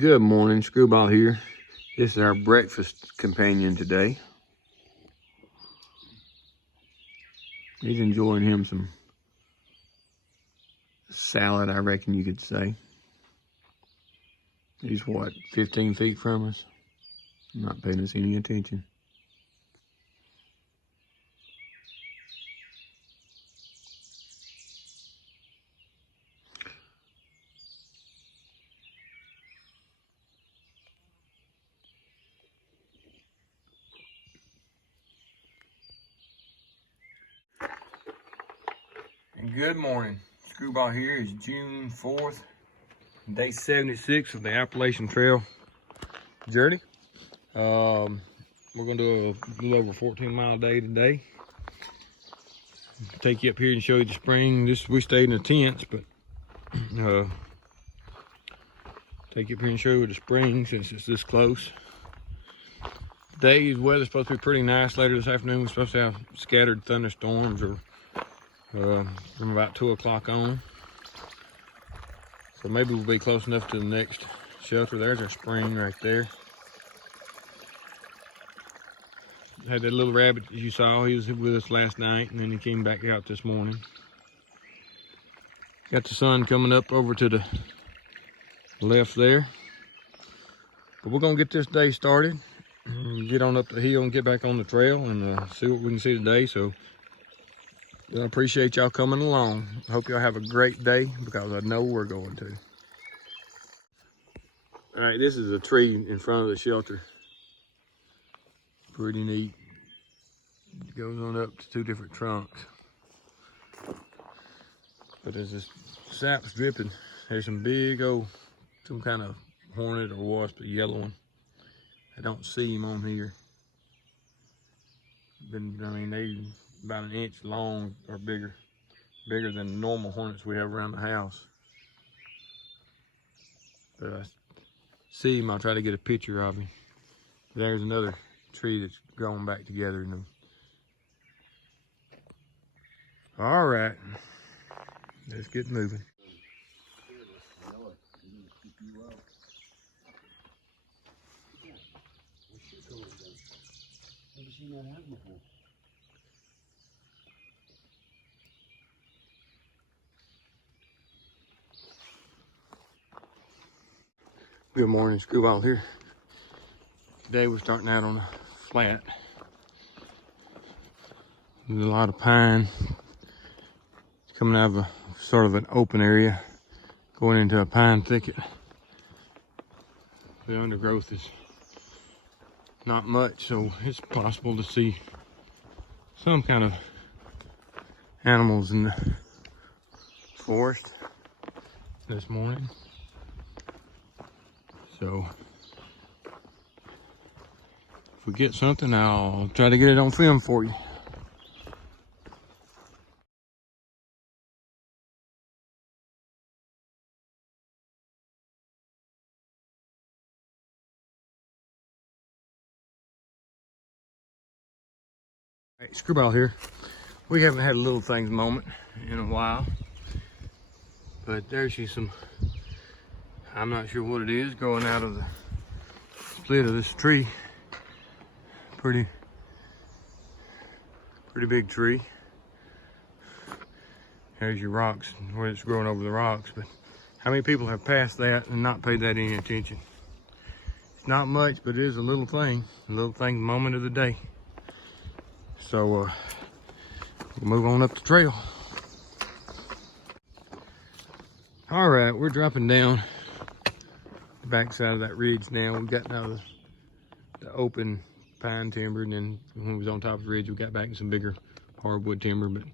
Good morning, Screwball here. This is our breakfast companion today. He's enjoying him some salad, I reckon you could say. He's what, 15 feet from us? Not paying us any attention. And good morning. Screwball here is June 4th, day 76 of the Appalachian Trail journey. We're gonna do a little over 14-mile day today. Take you up here and show you the spring. We stayed in the tents, but take you up here and show you the spring since it's this close. Today's weather's supposed to be pretty nice. Later this afternoon, we're supposed to have scattered thunderstorms or from about 2 o'clock on. So maybe we'll be close enough to the next shelter. There's our spring right there. Had that little rabbit as you saw. He was with us last night and then he came back out this morning. Got the sun coming up over to the left there. But we're gonna get this day started. Get on up the hill and get back on the trail and see what we can see today. So I appreciate y'all coming along. I hope y'all have a great day because I know we're going to. All right, this is a tree in front of the shelter. Pretty neat. It goes on up to 2 different trunks. But as this sap's dripping, there's some big old, some kind of hornet or wasp, a yellow one. I don't see him on here. I mean, they about an inch long or bigger than normal hornets we have around the house. But I see him, I'll try to get a picture of him. There's another tree that's growing back together. All right, let's get moving. Never seen that happen before. Good morning, Screwball here. Today we're starting out on a flat. There's a lot of pine. It's coming out of a sort of an open area, going into a pine thicket. The undergrowth is not much, so it's possible to see some kind of animals in the forest this morning. So if we get something, I'll try to get it on film for you. Hey, Screwball here. We haven't had a little things moment in a while, but there's some, I'm not sure what it is, growing out of the split of this tree. Pretty big tree. There's your rocks, where it's growing over the rocks, but how many people have passed that and not paid that any attention? It's not much, but it is a little thing moment of the day. So we'll move on up the trail. All right, we're dropping down the backside of that ridge now. We got now the open pine timber, and then when we was on top of the ridge, we got back in some bigger hardwood timber. But as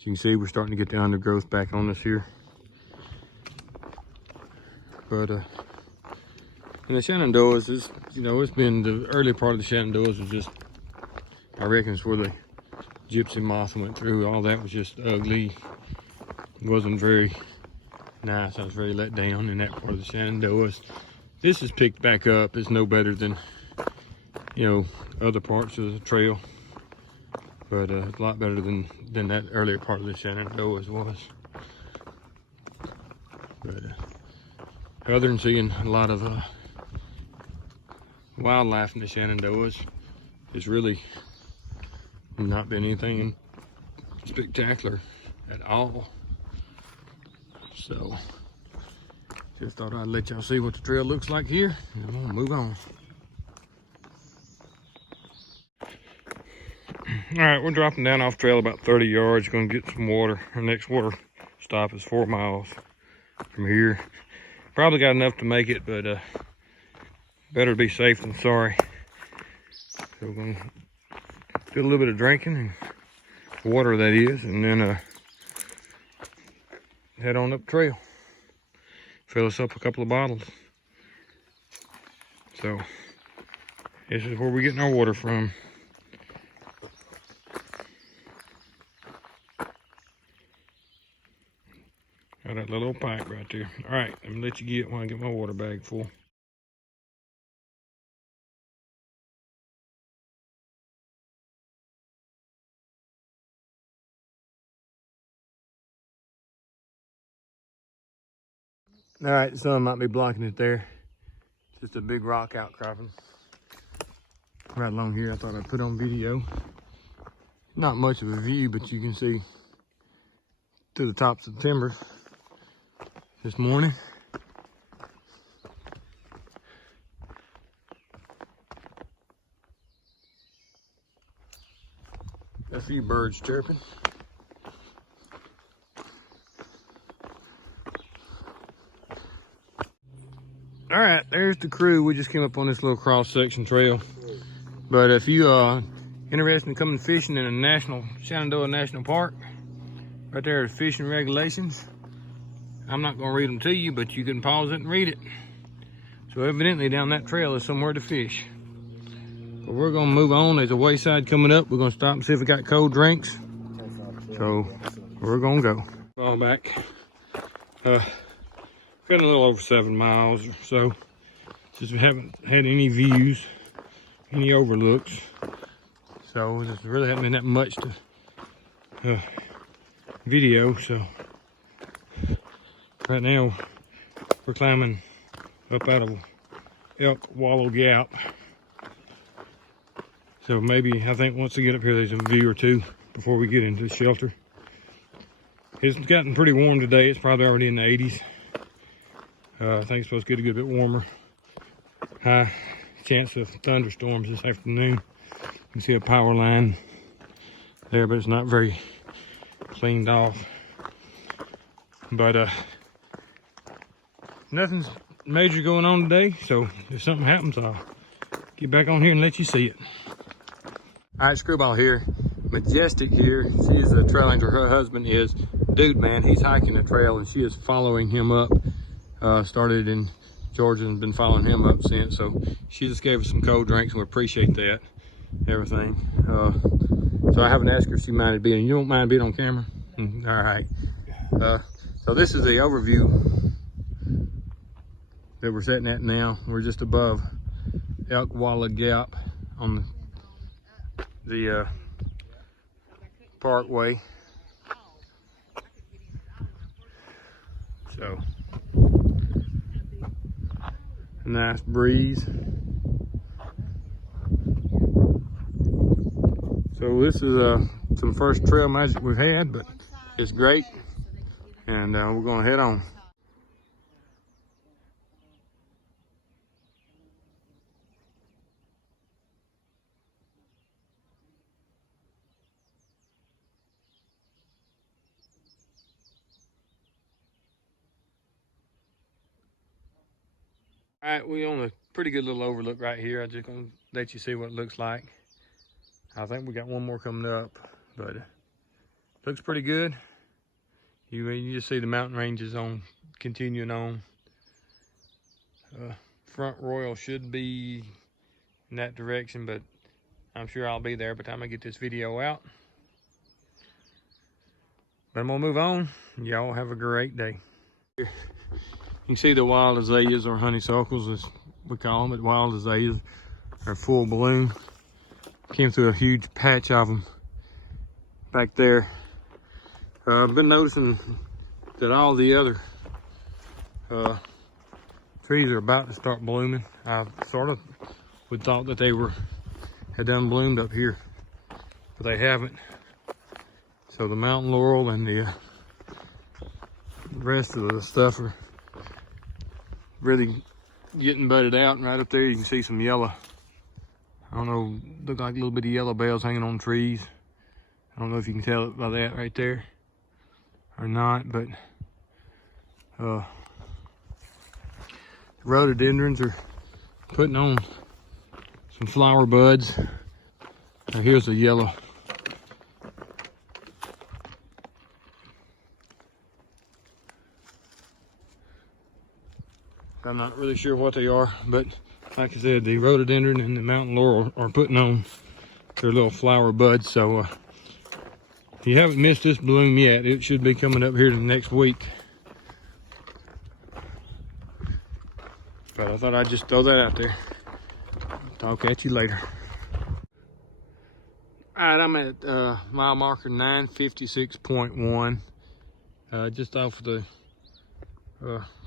you can see, we're starting to get the undergrowth back on us here. But and the Shenandoahs is, it's been the early part of the Shenandoahs was just, I reckon it's where the gypsy moth went through. All that was just ugly. It wasn't very nice. I was very let down in that part of the Shenandoahs. This is picked back up. It's no better than, other parts of the trail. But it's a lot better than that earlier part of the Shenandoahs was. But other than seeing a lot of wildlife in the Shenandoahs. It's really not been anything spectacular at all. So just thought I'd let y'all see what the trail looks like here, and I'm gonna move on. All right, we're dropping down off trail about 30 yards. Gonna get some water. Our next water stop is 4 miles from here. Probably got enough to make it, but better be safe than sorry. So we're gonna do a little bit of drinking, and water that is, and then head on up trail. Fill us up a couple of bottles. So this is where we're getting our water from. Got that little old pipe right there. All right, let me let you get when I get my water bag full. All right, the sun might be blocking it there. Just a big rock outcropping right along here. I thought I'd put on video. Not much of a view, but you can see to the tops of the timber this morning. A few birds chirping. All right, there's the crew. We just came up on this little cross-section trail. But if you are interested in coming fishing in a Shenandoah National Park, right there are fishing regulations. I'm not gonna read them to you, but you can pause it and read it. So evidently down that trail is somewhere to fish. But we're gonna move on. There's a wayside coming up. We're gonna stop and see if we got cold drinks. So we're gonna go. Fall back. Got a little over 7 miles or so. Just haven't had any views, any overlooks. So there really hasn't been that much to video. So right now we're climbing up out of Elk Wallow Gap. So maybe, I think once we get up here, there's a view or two before we get into the shelter. It's gotten pretty warm today. It's probably already in the 80s. I think it's supposed to get a good bit warmer. High chance of thunderstorms this afternoon. You can see a power line there, but it's not very cleaned off. But nothing's major going on today, so if something happens, I'll get back on here and let you see it. All right, Screwball here. Majestic here. She's the trail angel. Her husband is Dude Man. He's hiking the trail, and she is following him up. Started in Georgia and been following him up since. So she just gave us some cold drinks, and we appreciate that. Everything. So I haven't asked her if she minded being. You don't mind being on camera? All right. So this is the overview that we're sitting at now. We're just above Elk Wallow Gap on the parkway. So a nice breeze. So this is some first trail magic we've had, but it's great, and we're gonna head on. All right, we on a pretty good little overlook right here. I'm just gonna let you see what it looks like. I think we got one more coming up, but looks pretty good. You just see the mountain ranges on, continuing on. Front Royal should be in that direction, but I'm sure I'll be there by the time I get this video out. But I'm gonna move on. Y'all have a great day. You can see the wild azaleas, or honeysuckles as we call them, but wild azaleas are full bloom. Came through a huge patch of them back there. I've been noticing that all the other trees are about to start blooming. I sort of would thought that they had done bloomed up here, but they haven't. So the mountain laurel and the rest of the stuff are really getting budded out. And right up there you can see some yellow, I don't know, look like little bitty yellow bells hanging on trees. I don't know if you can tell it by that right there or not, but rhododendrons are putting on some flower buds. Now here's a yellow. I'm not really sure what they are, but like I said, the rhododendron and the mountain laurel are putting on their little flower buds. So if you haven't missed this bloom yet, it should be coming up here the next week. But I thought I'd just throw that out there. Talk at you later. All right, I'm at mile marker 956.1, just off the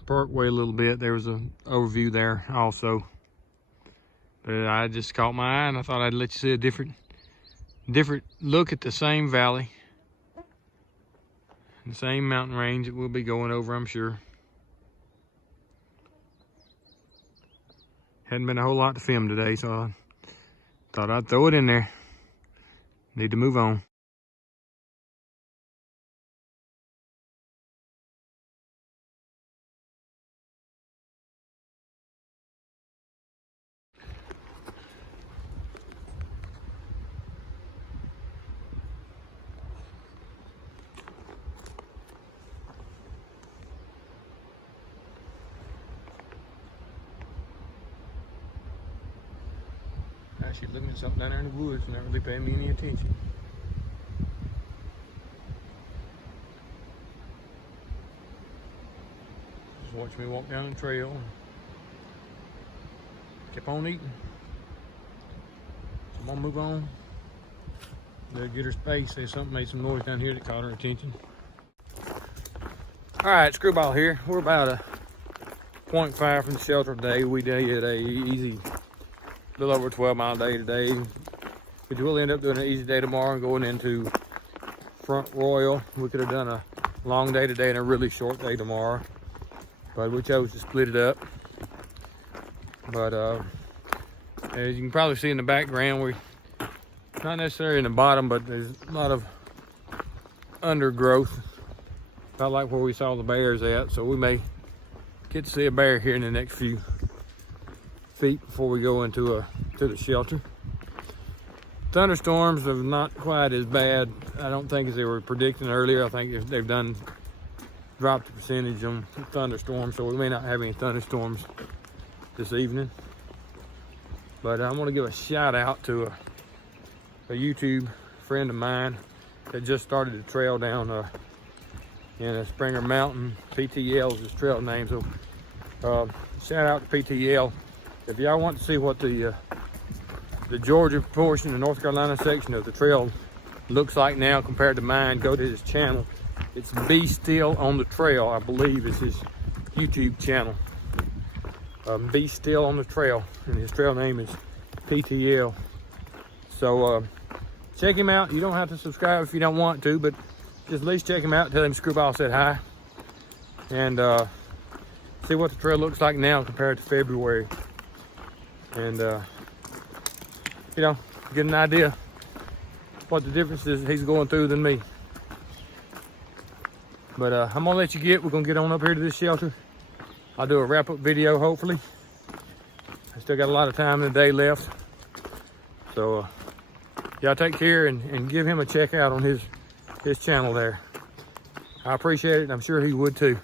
parkway a little bit. There was an overview there also, but I just caught my eye and I thought I'd let you see a different look at the same valley, the same mountain range that we'll be going over, I'm sure. Hadn't been a whole lot to film today, so I thought I'd throw it in there. Need to move on. She's looking at something down there in the woods and not really paying me any attention. Just watch me walk down the trail and keep on eating. So I'm gonna move on. Let her get her space. There's something made some noise down here that caught her attention. All right, Screwball here. We're about a 0.5 from the shelter today. We did a easy, little over a 12-mile day today. We will end up doing an easy day tomorrow and going into Front Royal. We could have done a long day today and a really short day tomorrow, but we chose to split it up. But as you can probably see in the background, we're not necessarily in the bottom, but there's a lot of undergrowth, about like where we saw the bears at. So we may get to see a bear here in the next few feet before we go into to the shelter. Thunderstorms are not quite as bad, I don't think, as they were predicting earlier. I think they've dropped the percentage on thunderstorms, so we may not have any thunderstorms this evening. But I want to give a shout out to a YouTube friend of mine that just started a trail down in Springer Mountain. PTL is his trail name, so shout out to PTL. If y'all want to see what the Georgia portion, the North Carolina section of the trail looks like now compared to mine, go to his channel. It's Be Still on the Trail, I believe is his YouTube channel. Be Still on the Trail, and his trail name is PTL. So check him out. You don't have to subscribe if you don't want to, but just at least check him out. Tell him Screwball said hi, and see what the trail looks like now compared to February. And you know, get an idea what the difference is he's going through than me. But I'm gonna let you get. We're gonna get on up here to this shelter. I'll do a wrap-up video hopefully. I still got a lot of time in the day left, so y'all take care and give him a check out on his channel there. I appreciate it, and I'm sure he would too.